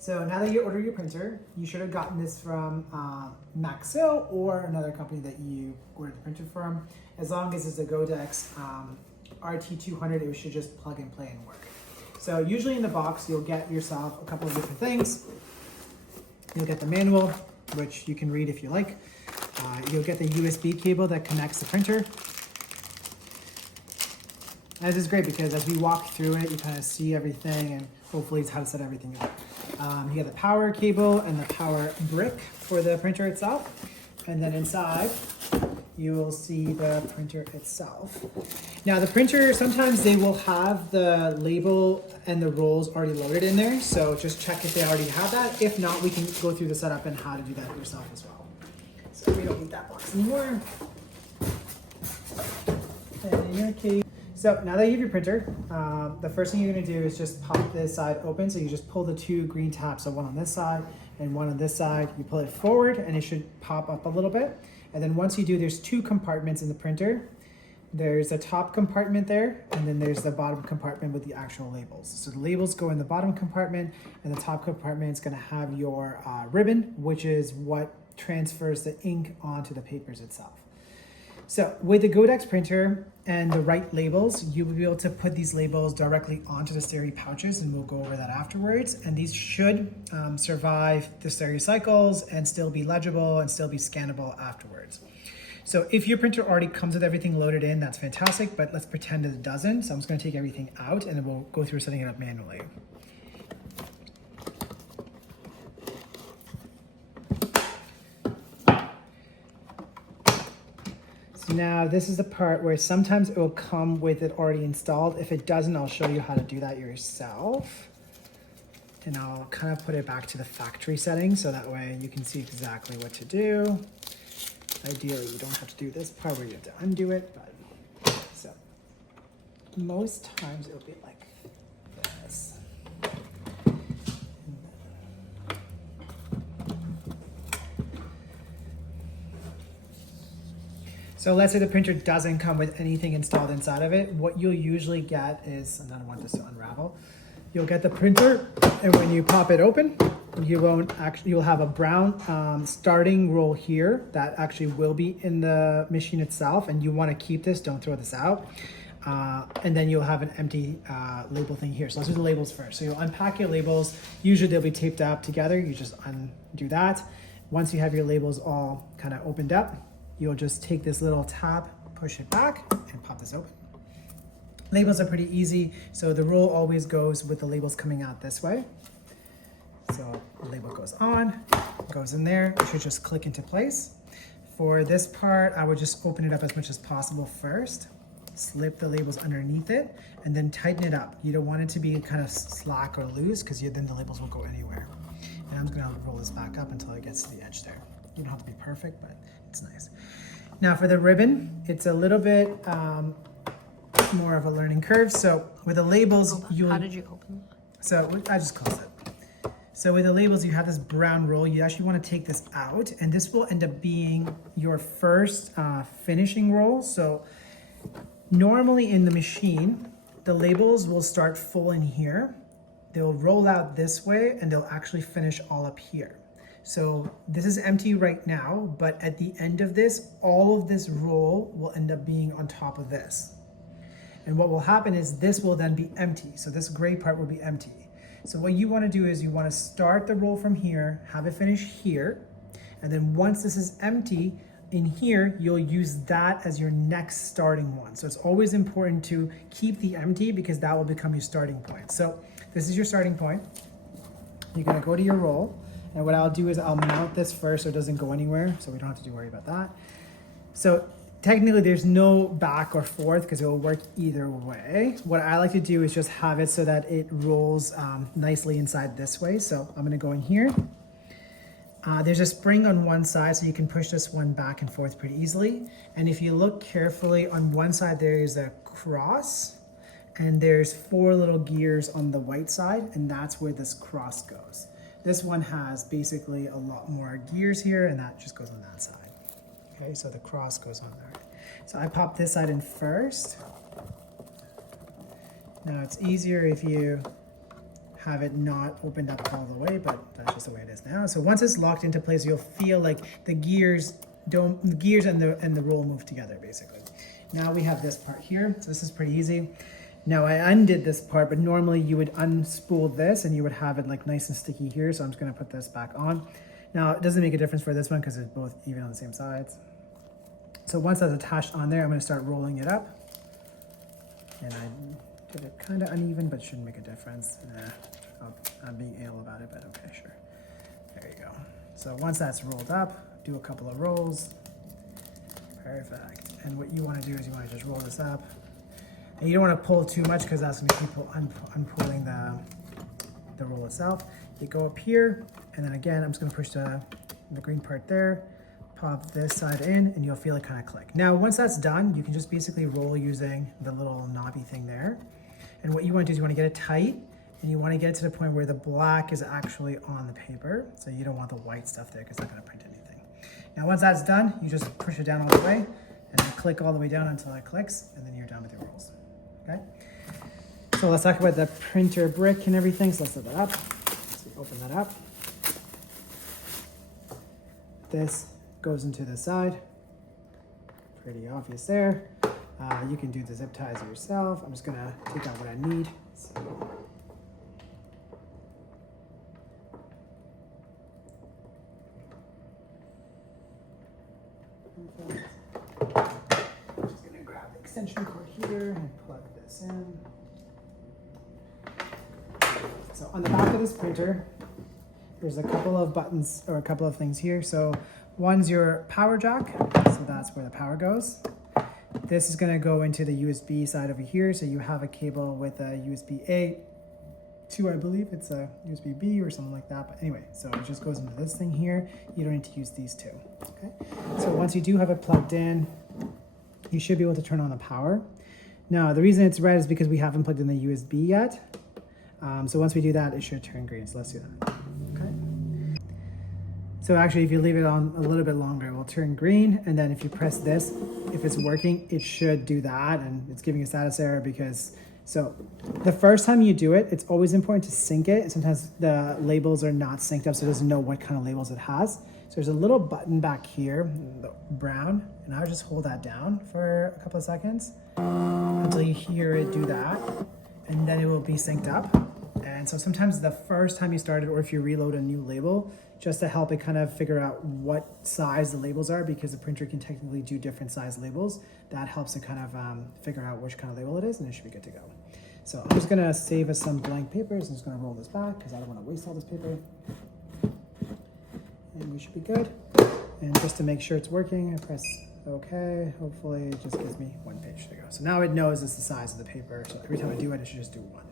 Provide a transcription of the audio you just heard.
So now that you order your printer, you should have gotten this from Maxell or another company that you ordered the printer from. As long as it's a Godex RT200, it should just plug and play and work. So usually in the box, you'll get yourself a couple of different things. You'll get the manual, which you can read if you like. You'll get the USB cable that connects the printer. And this is great because as we walk through it, you kind of see everything and hopefully it's how to set everything up. You get the power cable and the power brick for the printer itself. And then inside, you will see the printer itself. Now the printer, sometimes they will have the label and the rolls already loaded in there. So just check if they already have that. If not, we can go through the setup and how to do that yourself as well. So we don't need that box anymore. And in your case, so now that you have your printer, the first thing you're gonna do is just pop this side open. So you just pull the two green tabs, so one on this side and one on this side. You pull it forward and it should pop up a little bit. And then once you do, there's two compartments in the printer. There's a top compartment there, and then there's the bottom compartment with the actual labels. So the labels go in the bottom compartment, and the top compartment is gonna have your ribbon, which is what transfers the ink onto the papers itself. So with the Godex printer and the right labels, you will be able to put these labels directly onto the Steri pouches, and we'll go over that afterwards. And these should survive the Steri cycles and still be legible and still be scannable afterwards. So if your printer already comes with everything loaded in, that's fantastic, but let's pretend that it doesn't. So I'm just gonna take everything out and then we'll go through setting it up manually. Now this is the part where sometimes it will come with it already installed. If it doesn't, I'll show you how to do that yourself. And I'll kind of put it back to the factory settings so that way you can see exactly what to do. Ideally, you don't have to do this part where you have to undo it, but so most times it'll be like this. So let's say the printer doesn't come with anything installed inside of it. What you'll usually get is, and I don't want this to unravel, you'll get the printer, and when you pop it open, you'll have a brown starting roll here that actually will be in the machine itself, and you want to keep this, don't throw this out. And then you'll have an empty label thing here. So let's do the labels first. So you'll unpack your labels. Usually they'll be taped up together. You just undo that. Once you have your labels all kind of opened up, you'll just take this little tab, push it back, and pop this open. Labels are pretty easy. So the roll always goes with the labels coming out this way. So the label goes on, goes in there. It should just click into place. For this part, I would just open it up as much as possible first. Slip the labels underneath it, and then tighten it up. You don't want it to be kind of slack or loose because then the labels will go anywhere. And I'm just gonna roll this back up until it gets to the edge there. You don't have to be perfect, but it's nice. Now for the ribbon, it's a little bit more of a learning curve. So with the labels, How did you open that? So I just closed it. So with the labels, you have this brown roll. You actually want to take this out, and this will end up being your first finishing roll. So normally in the machine, the labels will start full in here. They'll roll out this way, and they'll actually finish all up here. So this is empty right now, but at the end of this, all of this roll will end up being on top of this. And what will happen is this will then be empty. So this gray part will be empty. So what you want to do is you want to start the roll from here, have it finish here, and then once this is empty, in here, you'll use that as your next starting one. So it's always important to keep the empty because that will become your starting point. So this is your starting point. You're gonna go to your roll, and what I'll do is I'll mount this first so it doesn't go anywhere, so we don't have to worry about that. So technically there's no back or forth because it will work either way. What I like to do is just have it so that it rolls nicely inside this way. So I'm gonna go in here. There's a spring on one side, so you can push this one back and forth pretty easily. And if you look carefully, on one side there is a cross, and there's 4 little gears on the white side, and that's where this cross goes. This one has basically a lot more gears here, and that just goes on that side. Okay, so the cross goes on there. So I pop this side in first. Now it's easier if you have it not opened up all the way, but that's just the way it is now. So once it's locked into place, you'll feel like the gears and the roll move together basically. Now we have this part here, so this is pretty easy. Now I undid this part, but normally you would unspool this and you would have it like nice and sticky here, so I'm just gonna put this back on. Now it doesn't make a difference for this one because it's both even on the same sides. So once that's attached on there, I'm gonna start rolling it up. And I did it kind of uneven, but it shouldn't make a difference. I'm being ill about it, but okay, sure. There you go. So once that's rolled up, do a couple of rolls. Perfect. And what you want to do is you want to just roll this up. And you don't want to pull too much because that's going to keep unpulling the roll itself. You go up here, and then again, I'm just going to push the green part there, pop this side in, and you'll feel it kind of click. Now, once that's done, you can just basically roll using the little knobby thing there. And what you want to do is you want to get it tight, and you want to get it to the point where the black is actually on the paper. So you don't want the white stuff there because it's not going to print anything. Now, once that's done, you just push it down all the way, and then click all the way down until it clicks, and then you're done with your rolls. Okay? So let's talk about the printer brick and everything. So let's set that up. So open that up. This goes into the side. Pretty obvious there. You can do the zip ties yourself. I'm just gonna take out what I need. So, I'm just gonna grab the extension cord here and plug this in. So on the back of this printer, there's a couple of buttons or a couple of things here. So one's your power jack, so that's where the power goes. This is going to go into the USB side over here, so you have a cable with a USB-A to, I believe it's a USB-B or something like that, but anyway, so it just goes into this thing here. You don't need to use these two, okay? So once you do have it plugged in, you should be able to turn on the power. Now, the reason it's red is because we haven't plugged in the USB yet. So once we do that, it should turn green, so let's do that. So actually, if you leave it on a little bit longer, it will turn green. And then if you press this, if it's working, it should do that. And it's giving a status error because, so the first time you do it, it's always important to sync it. Sometimes the labels are not synced up, so it doesn't know what kind of labels it has. So there's a little button back here, the brown, and I would just hold that down for a couple of seconds until you hear it do that. And then it will be synced up. And so sometimes the first time you start it, or if you reload a new label, just to help it kind of figure out what size the labels are, because the printer can technically do different size labels. That helps it kind of figure out which kind of label it is, and it should be good to go. So I'm just gonna save us some blank papers. I'm just gonna roll this back because I don't wanna waste all this paper. And we should be good. And just to make sure it's working, I press OK. Hopefully it just gives me one page to go. So now it knows it's the size of the paper. So every time I do it, it should just do one.